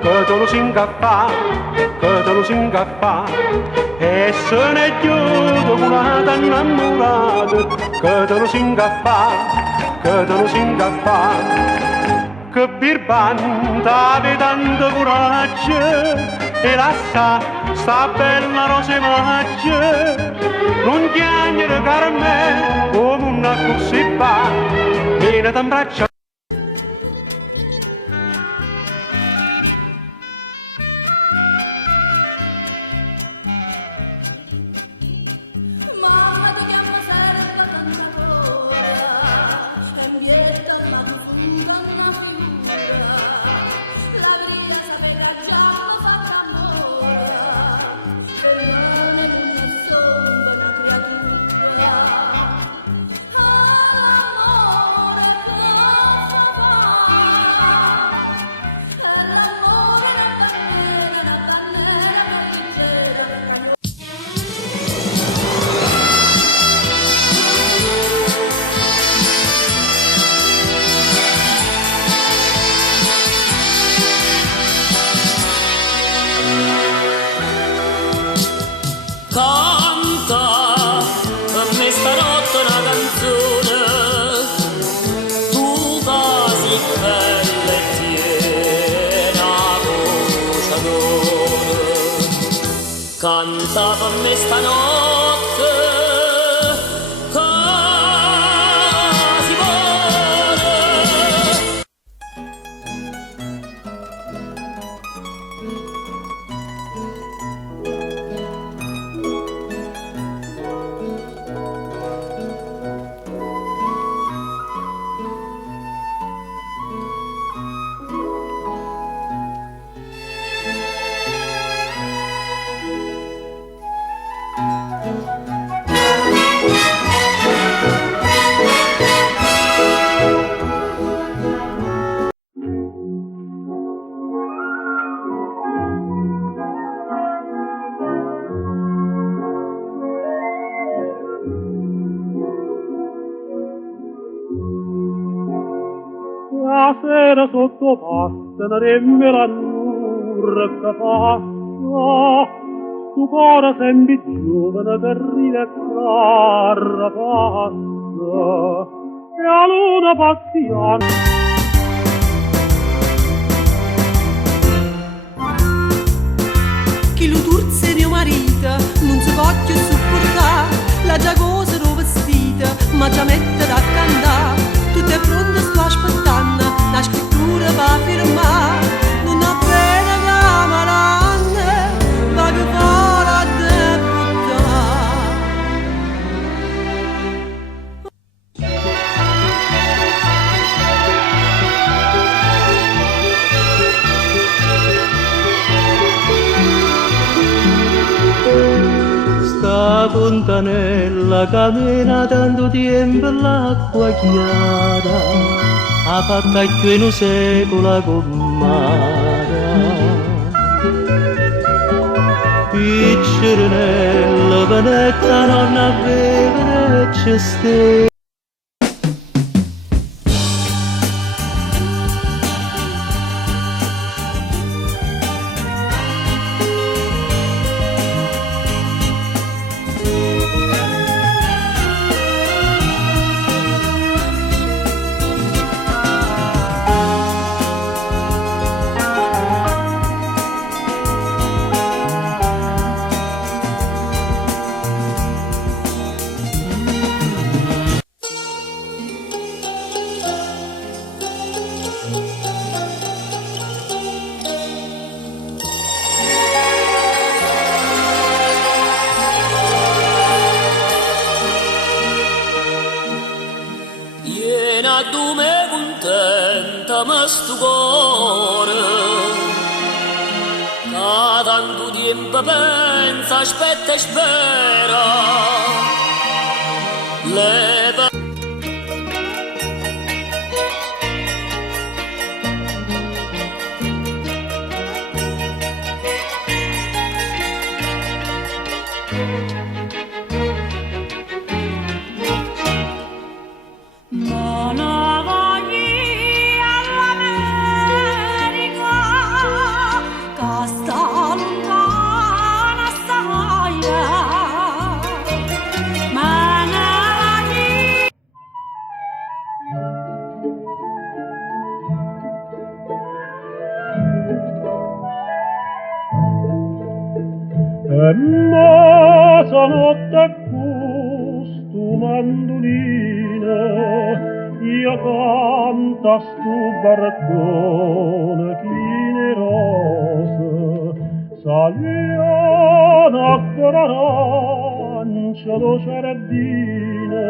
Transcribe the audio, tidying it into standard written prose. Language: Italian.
che te lo si ingappa, che te lo si ingappa. E se ne è chiuso con una donna innamorata, che te lo si ingappa, che te lo si ingappa. Che birbanta ave tanto coraggio e lascia sta bella rosa maggia non chiagnere caro me come una così fa viene t'abbraccia. Canta per me stanotte così buona. La sera sotto passa una remmera nurra che passa tu cuore sempre giovane che ride e carra passa e la luna paziente. Chi lo turze mio marito non si voglio sopportare la giacosa lo vestita ma già mette da cantare tutto è pronto sto aspettando la scrittura va a firmare non appena camaranne va che fuori a debuttare. Sta fontanella cammina tanto tempo l'acqua chiara ha fatta più in un secolo com'ara piccirinella venetta non aveva c'è ste. Tu me contenta ma sto cuore da tanto tempo pensa aspetta e spera leva non ho voglia all'America E mezzanotte questo mandolino io canta stu barcone chine rose saliana ancora arancia lo giardino